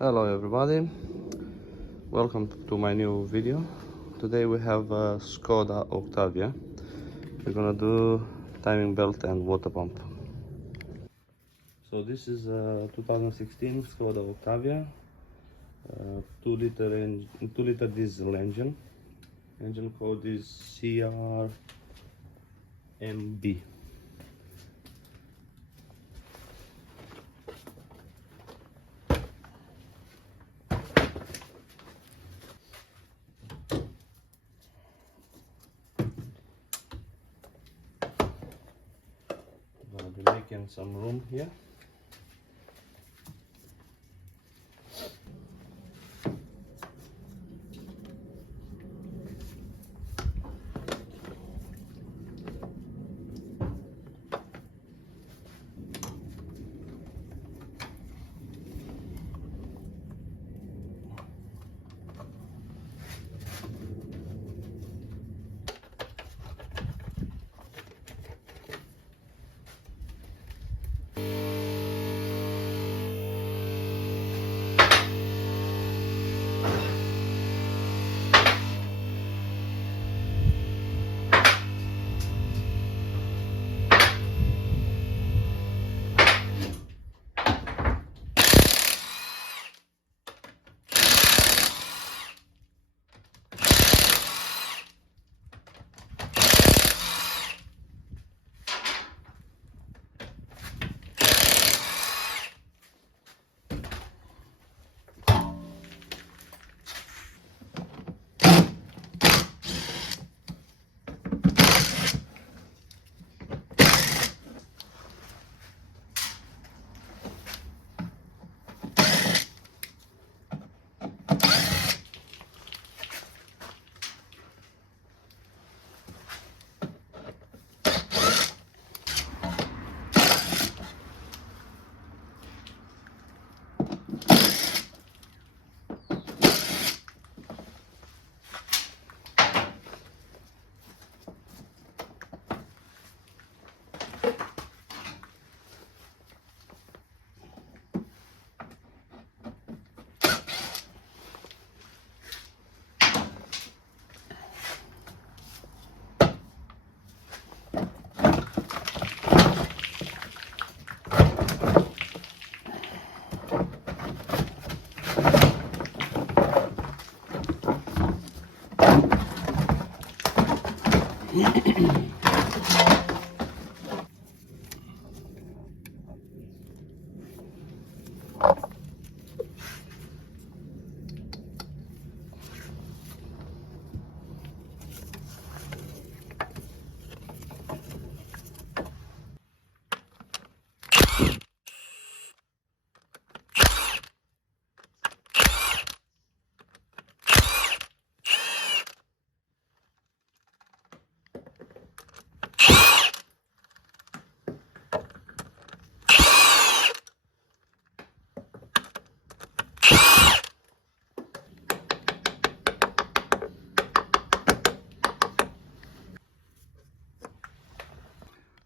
Hello everybody, welcome to my new video. Today we have a Skoda Octavia. We're gonna do timing belt and water pump. So this is a 2016 Skoda Octavia, 2 liter diesel engine. Engine code is crmb. Gonna be making some room here.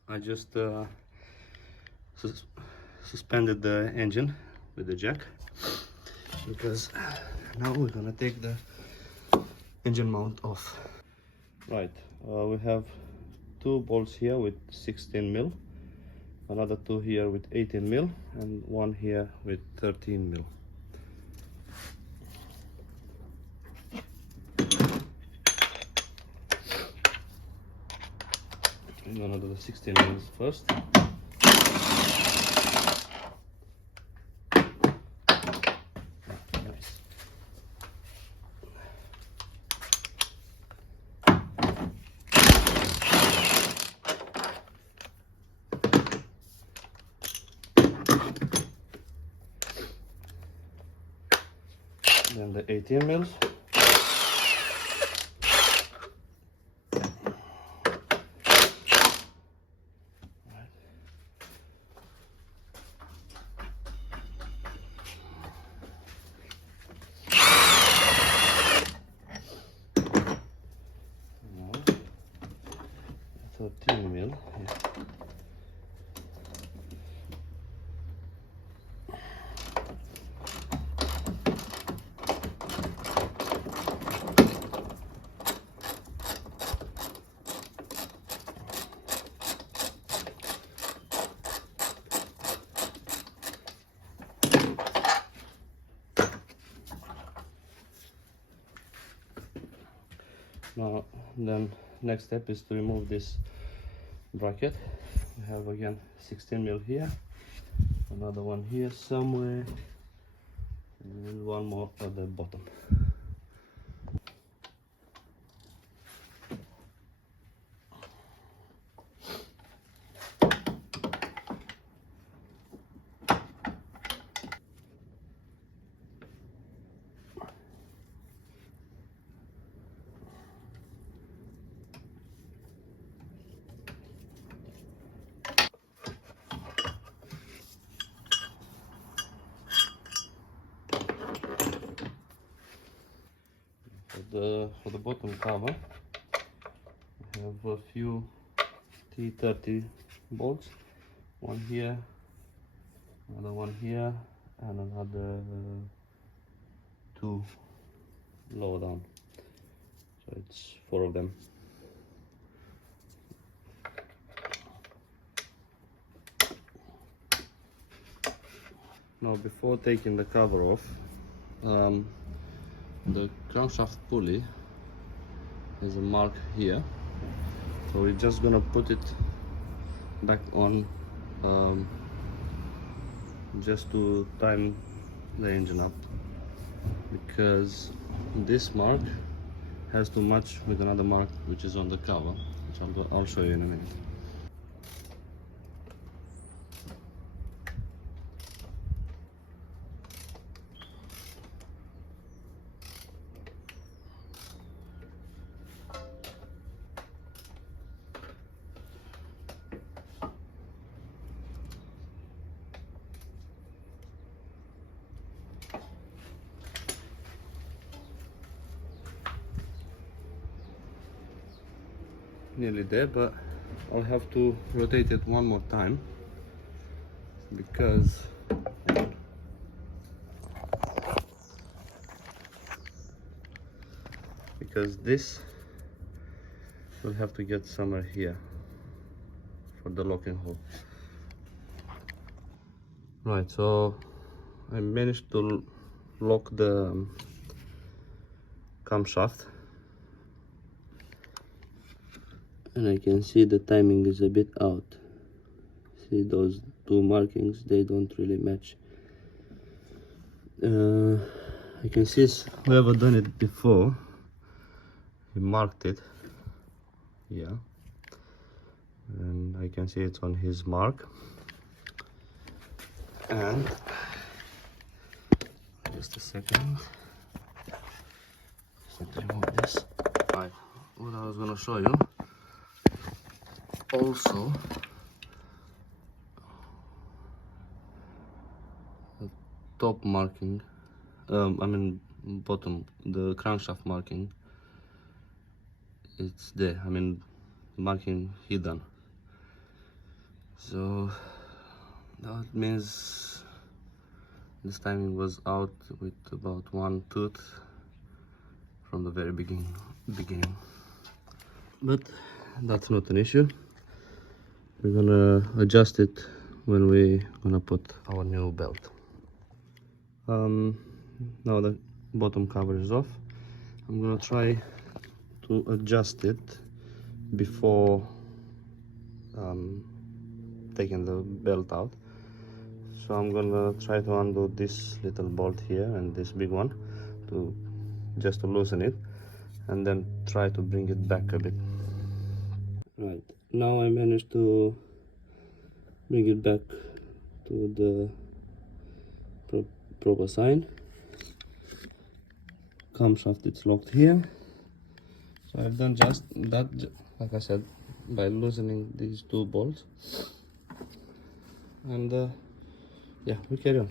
I just suspended the engine with the jack, because now we're gonna take the engine mount off. Right, we have 2 bolts here with 16 mil, another 2 here with 18 mil, and 1 here with 13 mil. I'm gonna do the 16 mils first. Nice. Then the 18 mils. Now 13 mil. Yeah. Now then next step is to remove this bracket. We have again 16 mil here, another one here somewhere, and one more at the bottom. For the bottom cover, we have a few T30 bolts, one here, another one here, and another two lower down. So it's 4 of them. Now before taking the cover off, the crankshaft pulley has a mark here, so we're just gonna put it back on, just to time the engine up, because this mark has to match with another mark which is on the cover, which I'll show you in a minute. Nearly there, but I'll have to rotate it one more time because this will have to get somewhere here for the locking hole. Right, so I managed to lock the camshaft, and I can see the timing is a bit out. See those two markings, they don't really match. I can see whoever done it before, he marked it, yeah, and I can see it's on his mark. And just a second, just need to remove this. Right, what I was gonna show you also, the top marking, I mean bottom, the crankshaft marking, it's there, I mean marking hidden. So that means this timing was out with about one tooth from the very beginning. But that's not an issue. We're gonna adjust it when we're gonna put our new belt. Now the bottom cover is off. I'm gonna try to adjust it before taking the belt out. So I'm gonna try to undo this little bolt here and this big one just to loosen it, and then try to bring it back a bit. Right, now I managed to bring it back to the proper sign. Camshaft, it's locked here. So I've done just that, like I said, by loosening these two bolts, and yeah, we carry on.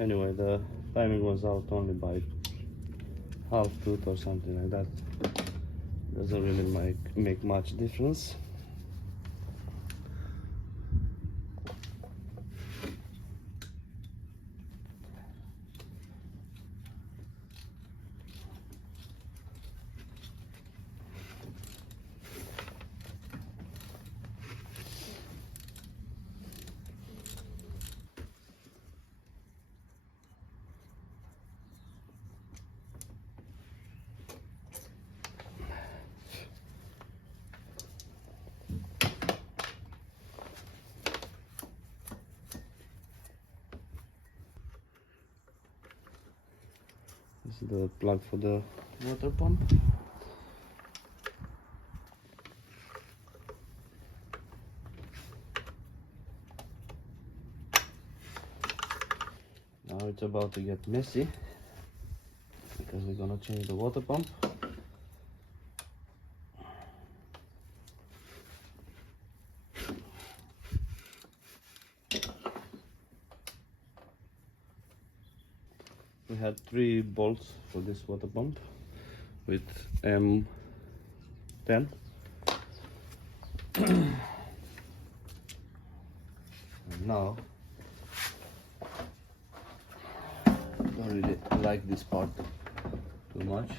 Anyway, the timing was out only by half tooth or something like that. Doesn't really make much difference. This is the plug for the water pump. Now it's about to get messy because we're gonna change the water pump. We had 3 bolts for this water pump with M10. And now, I don't really like this part too much.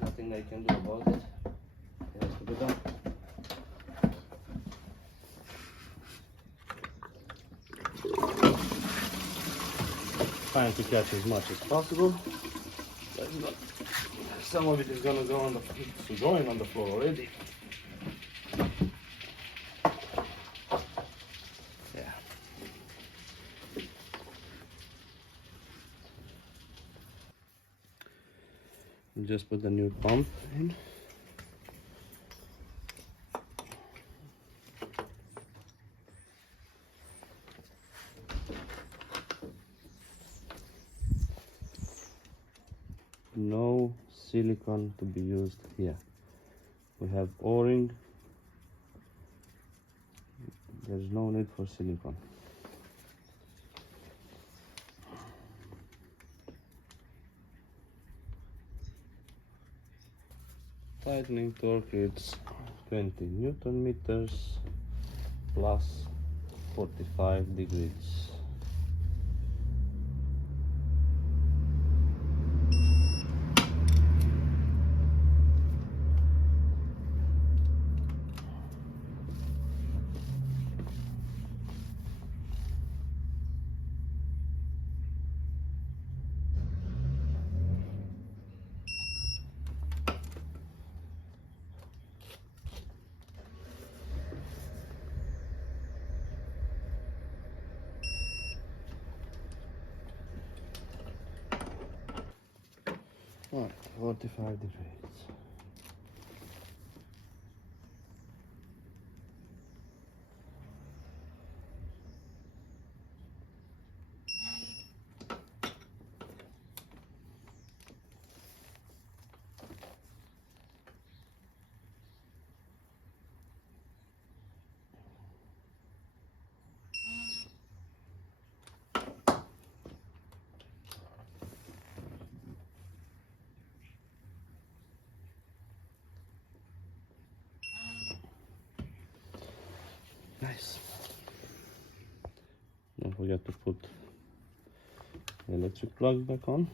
Nothing I can do about it. It has to be done. Trying to catch as much as possible. Some of it is gonna go on going on the floor already. Yeah. Just put the new pump in. No silicone to be used here. We have O-ring. There's no need for silicone. Tightening torque is 20 Newton meters plus 45 degrees. Right, 45 degrees. Nice. Don't forget to put the electric plug back on.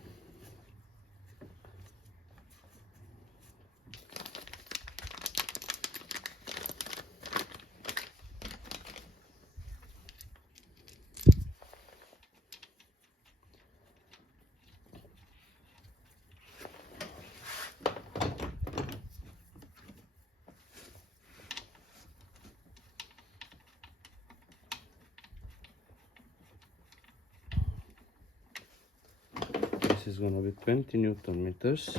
This is gonna be 20 Newton meters.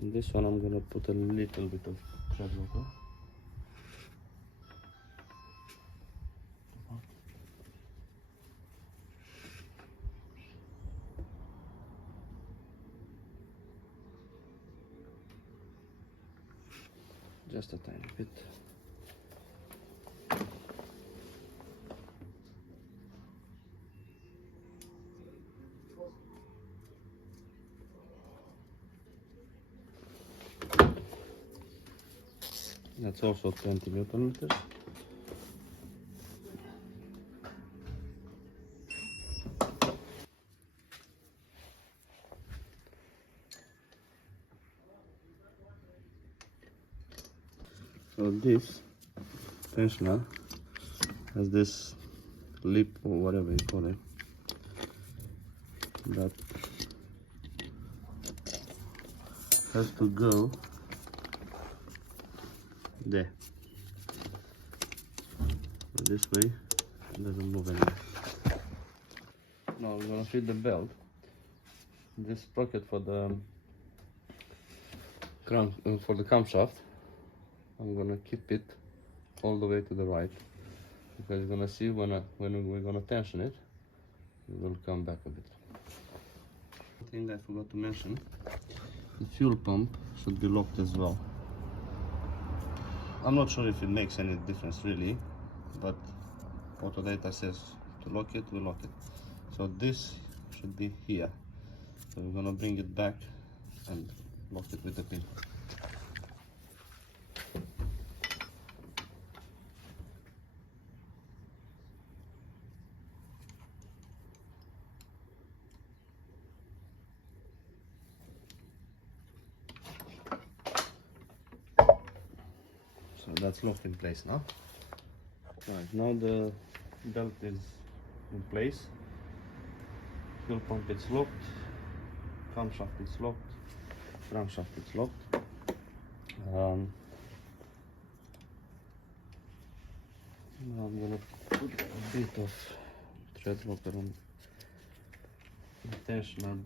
And this one I'm gonna put a little bit of thread locker. Just a tiny bit. That's also 20 Newton meters. So this tensioner has this lip or whatever you call it that has to go there. So this way it doesn't move anymore. Now we're gonna fit the belt. This sprocket for the camshaft, I'm gonna keep it all the way to the right, because you're gonna see when we're gonna tension it, it will come back a bit. One thing I forgot to mention, the fuel pump should be locked as well. I'm not sure if it makes any difference really, but auto data says to lock it, we lock it. So this should be here. So we're gonna bring it back and lock it with the pin. So that's locked in place now. Right, now the belt is in place. Fuel pump is locked. Camshaft is locked. Crankshaft is locked. Now I'm gonna put a bit of thread locker on the tensioner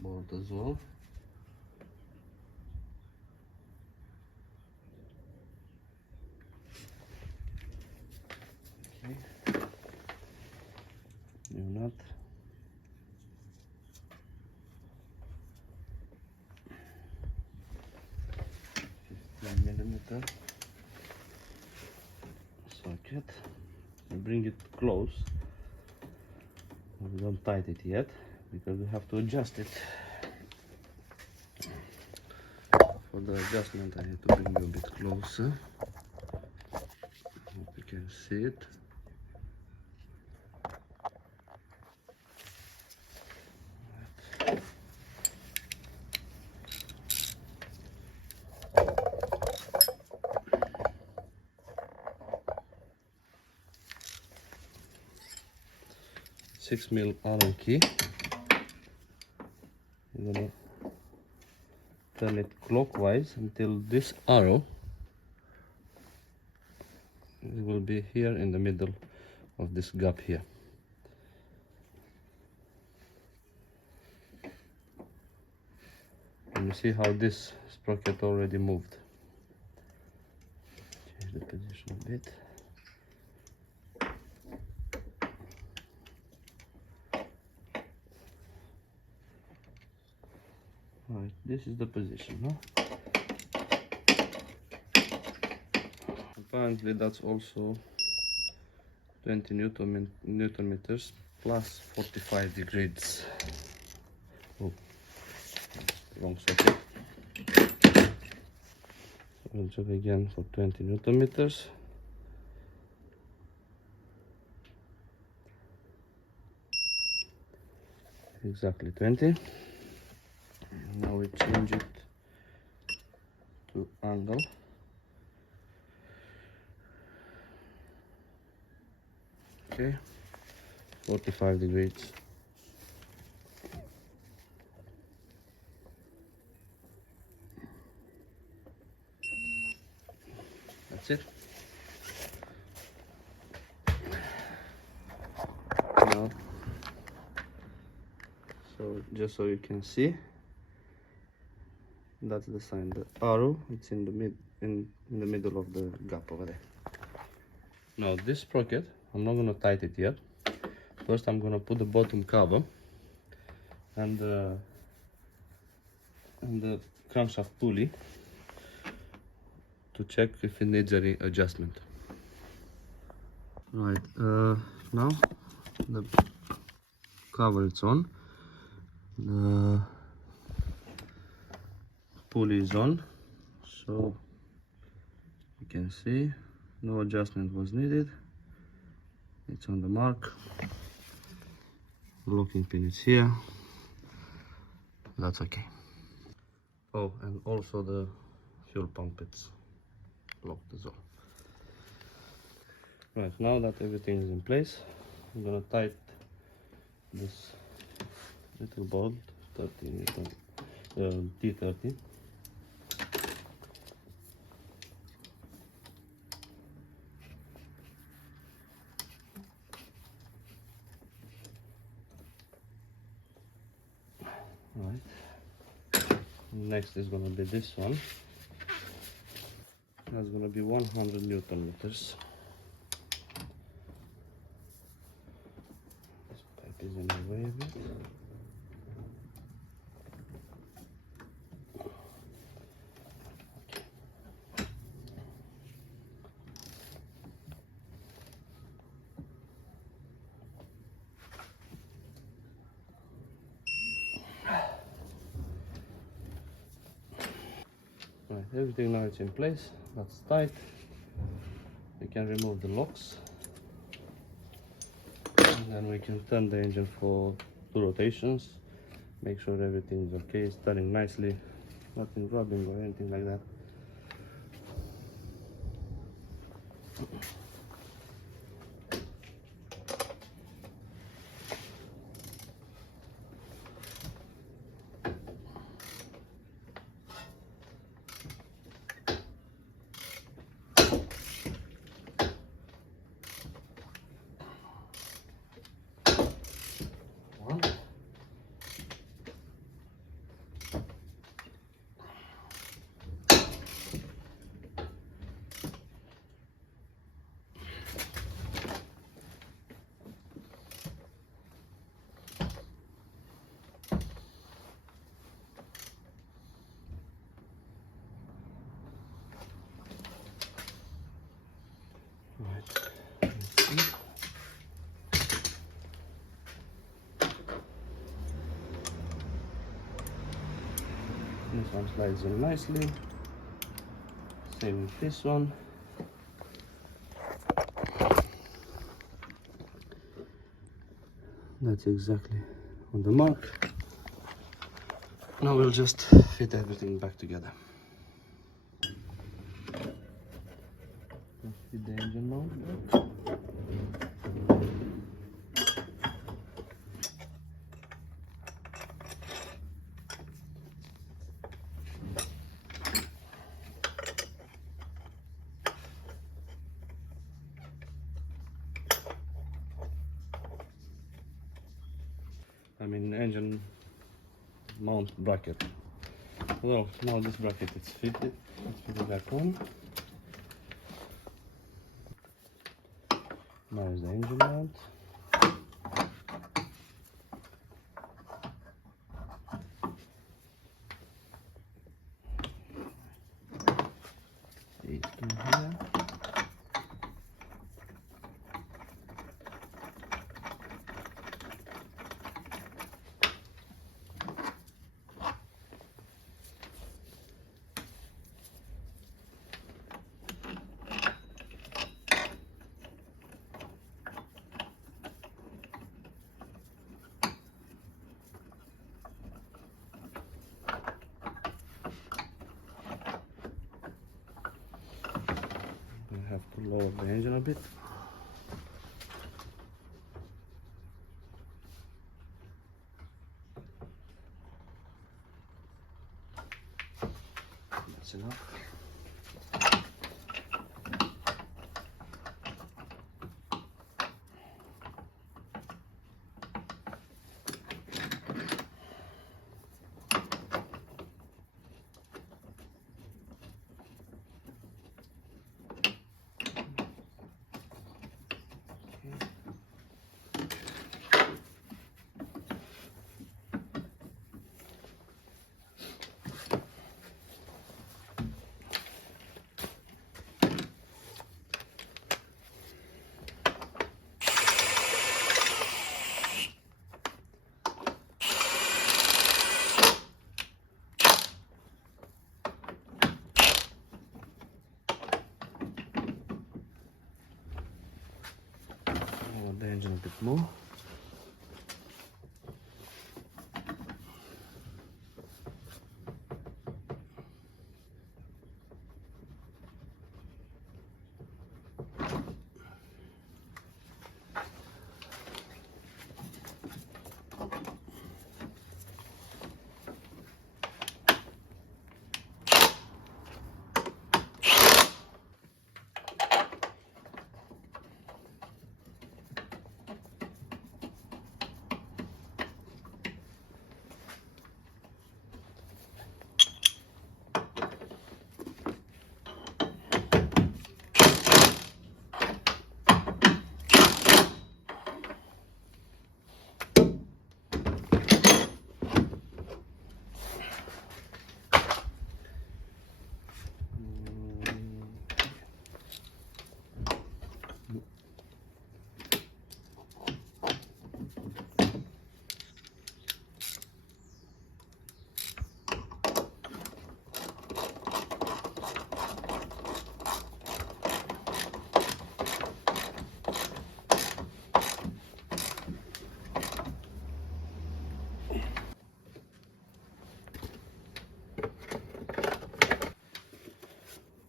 bolt as well. Okay. New nut. Millimeter socket. I bring it close. We don't tighten it yet because we have to adjust it. For the adjustment I need to bring you a bit closer. Hope you can see it. Six mil Allen key. We're gonna turn it clockwise until this arrow will be here in the middle of this gap here. And you see how this sprocket already moved. Change the position a bit. Right, this is the position, no? Apparently that's also 20 Newton meters plus 45 degrees. Oh, wrong socket. So we'll check again for 20 Newton meters. Exactly 20. Now we change it to angle. Okay, 45 degrees. That's it. Now, so just so you can see, That's the sign. The arrow, it's in the in the middle of the gap over there. Now this sprocket, I'm not gonna tighten it yet. First I'm gonna put the bottom cover and the crankshaft pulley to check if it needs any adjustment. Right, now the cover is on, the pulley is on, so you can see no adjustment was needed. It's on the mark. Locking pin is here. That's okay. Oh, and also the fuel pump, it's locked as well. Right, now that everything is in place, I'm gonna tighten this little bolt, 13 T30. Right. Next is gonna be this one. That's gonna be 100 Newton meters. This pipe is in the way a bit. Right, everything now is in place. That's tight. We can remove the locks, and then we can turn the engine for 2 rotations. Make sure everything is okay, it's turning nicely, nothing rubbing or anything like that. This one slides in nicely. Same with this one. That's exactly on the mark. Now we'll just fit everything back together. Let's fit the engine mount. I mean engine mount bracket. Well, now this bracket is fitted. Let's put it back on. Now is the engine mount. It's in here. I have to lower the engine a bit. That's enough. the engine a bit more.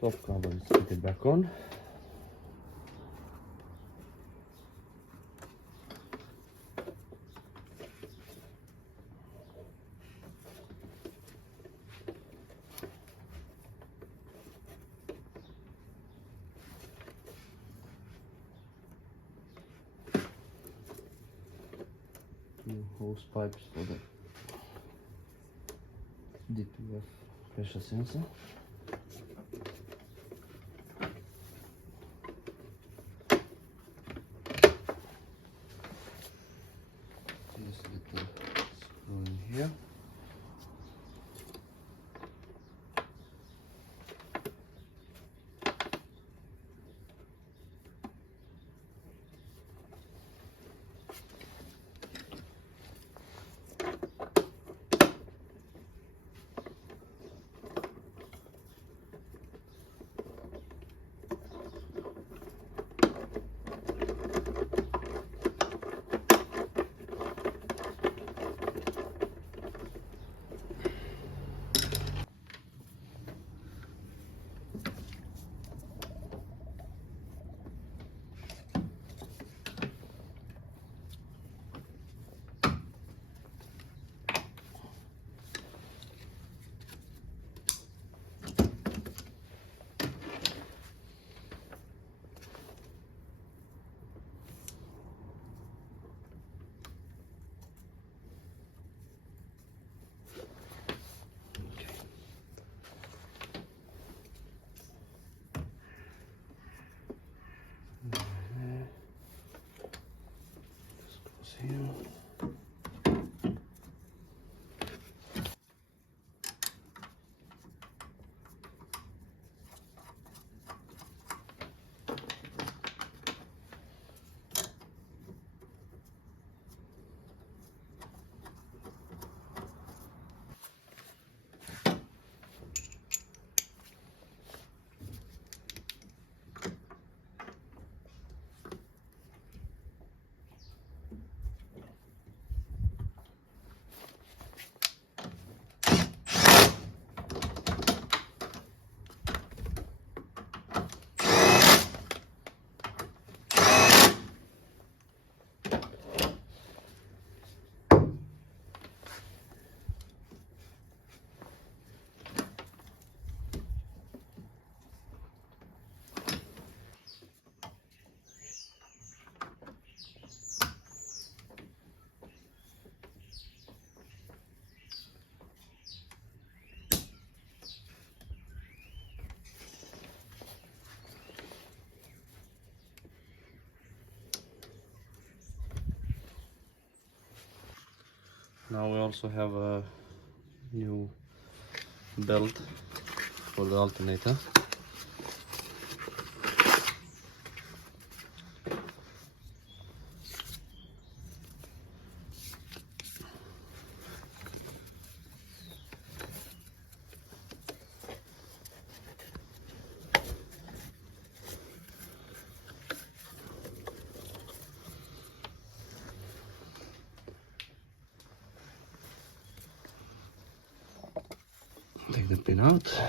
Top cover is fitted back on. New hose pipes for the D2F pressure sensor. This little screw in here. Now we also have a new belt for the alternator. the pin out.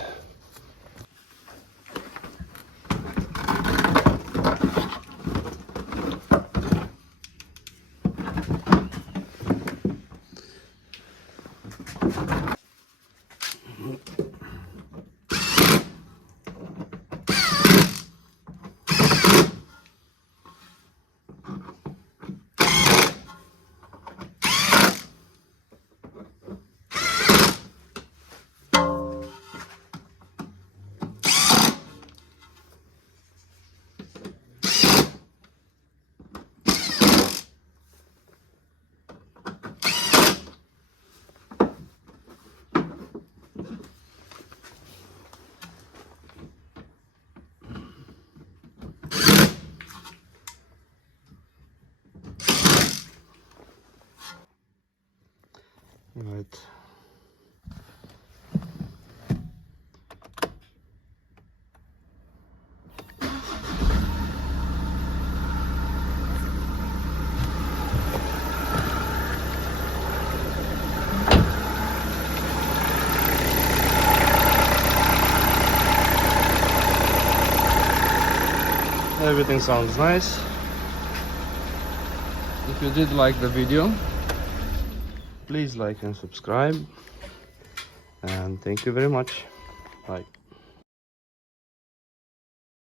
Right. Everything sounds nice. If you did like the video, please like and subscribe, and thank you very much. Bye.